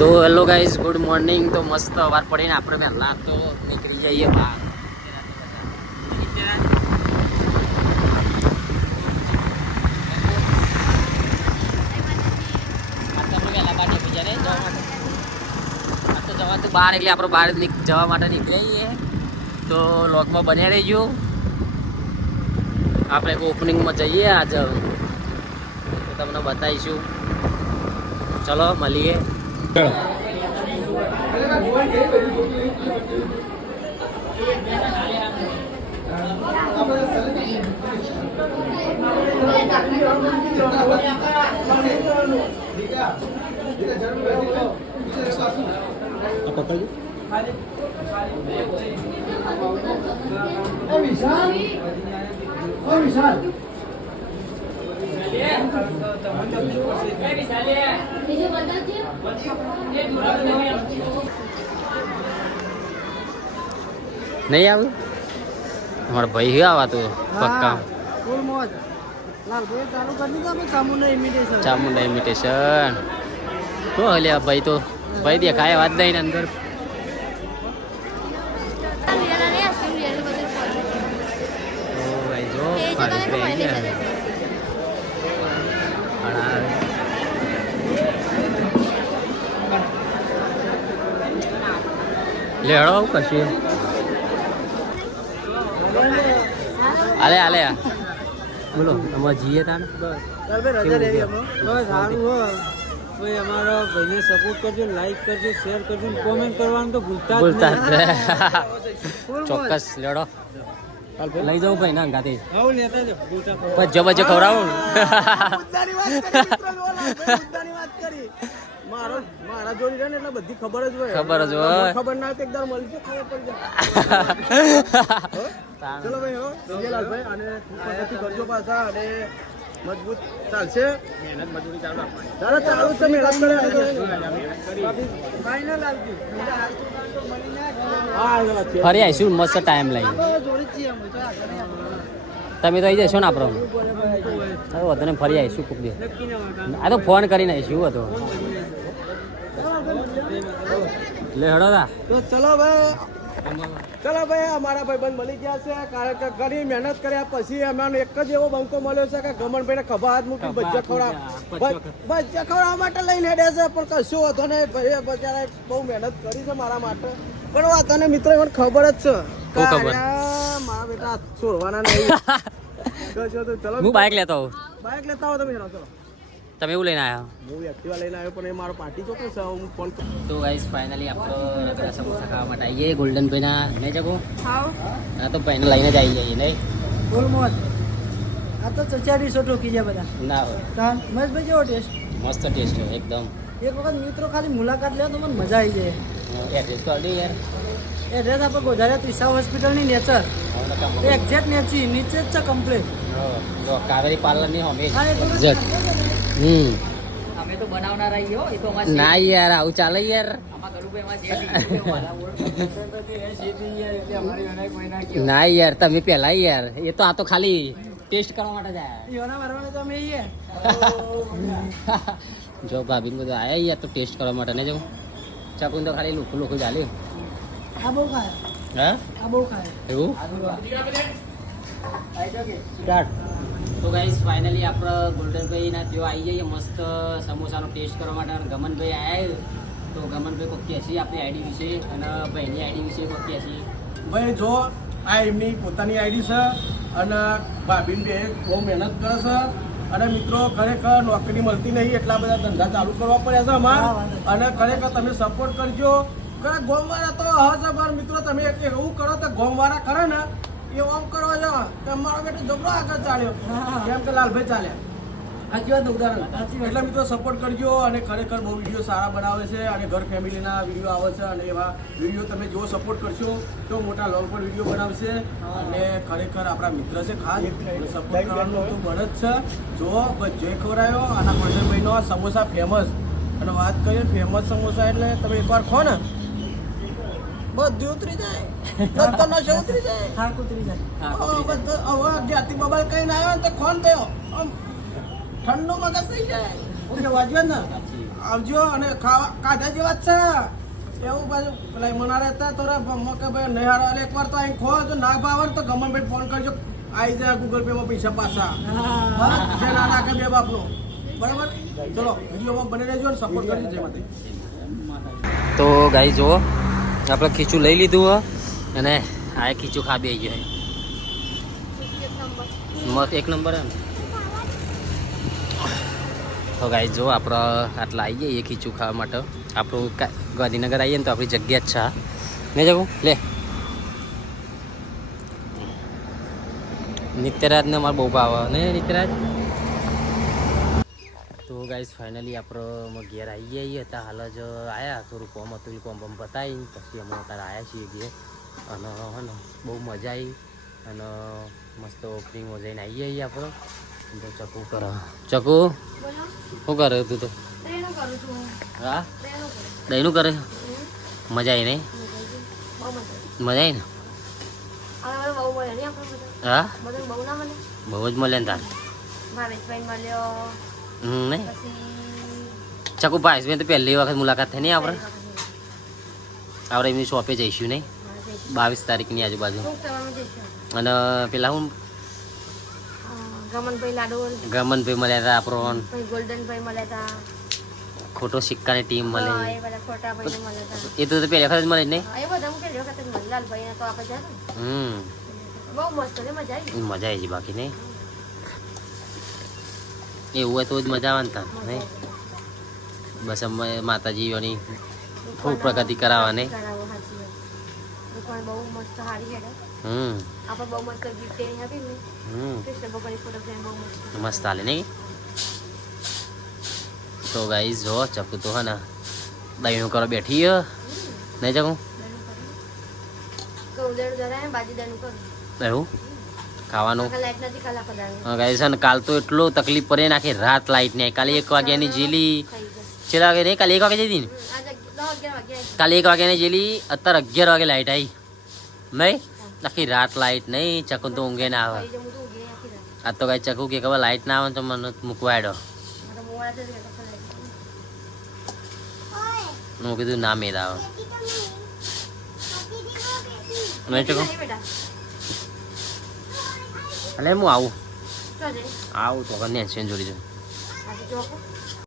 તો hello guys, good morning. તો મસ્ત અવાર પડીને આપણે પહેલા તો નીકળી જઈએ બહાર. જવાતું બહાર એટલે આપણે બહાર જવા માટે નીકળીએ. તો લોકમાં બન્યા રહીજો. આપણે ઓપનિંગમાં જઈએ આજે, તો તમને બતાવીશું. ચલો મળીએ. નહીં આવ્યું અમારા ભાઈ આવાતું પક્કા. ચામુંડા ઇમિટેશન તો હલ્યા ભાઈ, તો ભાઈ દેખાય વાત નહીં ને અંદર. લેડો કશું આલે આલે બોલો. અમારે જઈએ તા અમારા ભાઈને સપોર્ટ કરજો, લાઈક કરજો, શેર કરજો, કોમેન્ટ કરવાનું તો ભૂલતા ચોક્કસ. લેડો લઈ જાઉં ભાઈ ના ગાતે જ બજો બજો ખવડાવું. મારા જોડી રહે ને એટલે બધી ખબર જ હોય. ખબર ના તો એકદમ મળી ખબર પડી જાય. ચલો ભાઈ લાલભાઈ, અને પદ્ધતિ કરજો પાછા, અને મજબૂત ચાલશે. મહેનત મજૂરી ચાલુ છે. મહેનત ફરી આવીશું મસ્ત ટાઈમ લઈ. તમે તો આવી જશો ને આપણો વધુ ફરી આવીશું ખૂબ દિવસ. આ તો ફોન કરીને આવીશું હતો. લે હડો તા. તો ચલો ભાઈ અમારા ભાઈબંધ મળી ગયા છે. કારણ કે ઘણી મહેનત કર્યા પછી અમને એક જ એવો બંકો મળ્યો છે કે ગમનભાઈને ખભા હાથ મૂકી ભજીયા ખવડાવવા માટે લઈને હેડે છે. પણ કશું હતો ને ભાઈ, બચારા બહુ મહેનત કરી છે મારા માટે. પણ વાતને મિત્રો મને ખબર જ છે કે મારા બેટા છોડવાના નહીં. ચલો હું બાઇક લેતો આવું. બાઇક લેતા આવો તમે. ચલો તમે એવું લઈને આવ્યા? હું એક્ટિવા લઈને આવ્યો, પણ એ મારો પાર્ટી ચોક્કસ છે. હું ફોન કરું. તો ગાઈસ ફાઇનલી આપણે રગડા સમોસા ખાવા માટે આવીએ ગોલ્ડનભાઈના. નહીં જગો હા, તો ભાઈને લઈને જ આવી જઈએ. નહીં બોલ મોજ. આ તો ચચાડીસો ઠોકી જાય બધા. ના હોય મહેશભાઈ કેવો ટેસ્ટ? મસ્ત ટેસ્ટ હોય એકદમ. એક વખત મિત્રો ખાલી મુલાકાત લે તો મને મજા આવી જાય. એડ્રેસ તો અડી યાર. એડ્રેસ આપણે ગોધારિયા ત્રિષા હોસ્પિટલની નેચર એક્ઝેક્ટ નીચે જ છે કમ્પ્લીટ. કાવેરી પાર્લરની હોમે હા, એક્ઝેક્ટ. અમે તો બનાવનાર આવીયો. એ તો અમાર ના યાર, આવું ચાલે યાર. અમાર ગરુભાઈ ના યાર, તમે પેલા યાર. એ તો આ તો ખાલી ટેસ્ટ કરવા માટે જ આયા. યોના મારવાને તો અમે આવીએ. જો ભાભી બધું આયા યાર, તો ટેસ્ટ કરવા માટે ને જાઉં. ચાકુન તો ખાલી લુખું ચાલે. આ બહુ ખાય. હા, આ બહુ ખાય. એવું સ્ટાર્ટ. તો ગાઈસ ફાઇનલી આપણે ગોલ્ડનભાઈના ત્યાં આવી જઈએ મસ્ત સમોસાનો ટેસ્ટ કરવા માટે. અને ગમનભાઈ આવ્યા, તો ગમનભાઈ કોઈ કહેશી આપણી આઈડી વિશે અને ભાઈની આઈડી વિશે કોઈ કહેશી. ભાઈ જો આ એમની પોતાની આઈડી છે, અને ભાભીન બે બહુ મહેનત કરે છે. અને મિત્રો ખરેખર નોકરી મળતી નહીં, એટલા બધા ધંધા ચાલુ કરવા પડ્યા છે અમારે. અને ખરેખર તમે સપોર્ટ કરજો. ગોમવાળા તો હવે છે મિત્રો, તમે એવું કરો તો ગોમવાળા કરે ને એ ઓમ કરવા જાઓ કે અમારો બેટો જબરો આગળ ચાલ્યો, કેમ કે લાલભાઈ ચાલ્યા. સાચી વાત ઉદાહરણ. એટલે મિત્રો સપોર્ટ કરજો. અને ખરેખર બહુ વિડીયો સારા બનાવે છે, અને ઘર ફેમિલીના વિડીયો આવે છે. અને એવા વિડીયો તમે જો સપોર્ટ કરશો તો મોટા લોંગ પણ વિડીયો બનાવશે. અને ખરેખર આપણા મિત્ર છે, ખાસ સપોર્ટ કરવાનું તો બને જ છે. જો જય ખવડાયો આના ગોલ્ડનભાઈનો સમોસા ફેમસ. અને વાત કરીએ ફેમસ સમોસા એટલે તમે એકવાર ખો ને બધું ઉતરી જાય. ઉતરી જાય. ખાક ઉતરી જાય. હવે જ્ઞાતિ બબાલ કઈ ના આવ્યો ને તો ખોન થયો ઠંડુ મગજ થઈ જાય. વાજવે ને આવજો અને ખાવા કાઢા જેવા જ છે એવું પાછું પેલા મના રહેતા થોડા કે ભાઈ નહીં હારો અને એકવાર તો અહીં ખો તો ના ભાવે ને તો ગમનભાઈ ફોન કરજો આવી જાય ગૂગલ પેમાં પૈસા પાછા બરાબર જે ના નાખે બે બાપનો બરાબર ચલો વિડીયોમાં બની રહેજો અને સપોર્ટ કરજો જય માતા. તો ગાઈ જુઓ આપણે ખીચું લઈ લીધું હો અને આ ખીચું ખાબી આવી ગયો મસ્ત એક નંબર હે ને. તો ગાઈ જો આપણે આટલા આવી જઈએ ખીચું ખાવા માટે આપણું ગાંધીનગર આવીએ ને તો આપણી જગ્યા જ છે નહીં જવું લે નિત્યરાજને અમારે બહુ ભાવ ને નિત્યરાજ. તો ગાઈસ ફાઇનલી આપણે ઘેર આવી જઈએ હતા હાલ જ આવ્યા થોડું કોમ હતું કોમ બમ બતાવી પછી અમે અત્યારે આવ્યા છીએ ઘેર અને હે ને બહુ મજા આવી અને મસ્ત ઓપનિંગમાં જઈને આવી જઈએ આપણે તો ચકુ કરે ચકુ શું કરે તું તો હા દહીંનું કરે મજા આવી નહીં મજા આવી ને હા બહુ જ મળે ને તાર નહીં ચકુ ભાઈસભાઈ તો પહેલી વખત મુલાકાત થઈ નહીં આપણે એમની શોપે જઈશું નહીં 22 તારીખની આજુબાજુ અને પેલા હું ગમનભાઈ મળ્યા હતા આપણો ગોલ્ડનભાઈ મળ્યા હતા ખોટો સિક્કાની ટીમ મળે એ બધા ખોટા ભાઈને મળ્યા હતા એ તો પહેલી વખત જ મળે જ નહીં એ બધા હું પહેલી વખત મલ્લાલભાઈ ને તો આપણે જાય બહુ મસ્ત ને મજા આવી મજા આવી ગઈ બાકી નહીં એવું હોય તો જ મજા આવે ને તાર નહીં બસ અમે માતાજીઓની ખૂબ પ્રગતિ કરાવવા નહીં કરાવો સાચી વાત દુકાન બહુ મસ્ત સારી હેડે હમ આપણે બહુ મસ્ત ગિફ્ટ એની આપી ને કૃષ્ણ ભગવાનની ફોટો ફ્રેમ બહુ મસ્ત મસ્ત હાલે નહીં. તો ગાઈઝ જો ચકુ તો હે ને દહીંનું કરો બેઠી હે નહીં ચકુ ગૌદેડ જરા બાજીદાનું કરું એવું ખાવાનું લાઈટ નથી કાલા પડાવે ગાઈઝ ને કાલ તો એટલો તકલીફ પડે નાખી રાત લાઈટ નહીં કાલે 1 વાગ્યાની જેલી છેલ્લા વાગે નહીં કાલે 1 વાગે જતી ને આજે 10-11 વાગ્યા કાલે 1 વાગ્યાની જેલી અત્યારે 11 વાગે લાઈટ આવી નહીં આખી રાત લાઈટ નહીં ચકુ તો ઊંઘે ના આવે ખાઈ જમું તો ઉગે આખી રાત આ તો કઈ ચકુ કે ખબર લાઈટ ના આવે તો મને મૂકવા હેડો મારા મોડા છે કે લાઈટ હું કીધું ના મેળ આવે નહીં ચકુ બેટા એટલે હું આવું ચાલે આવું તો કન્યા છે જોડી જો આજે ચોકો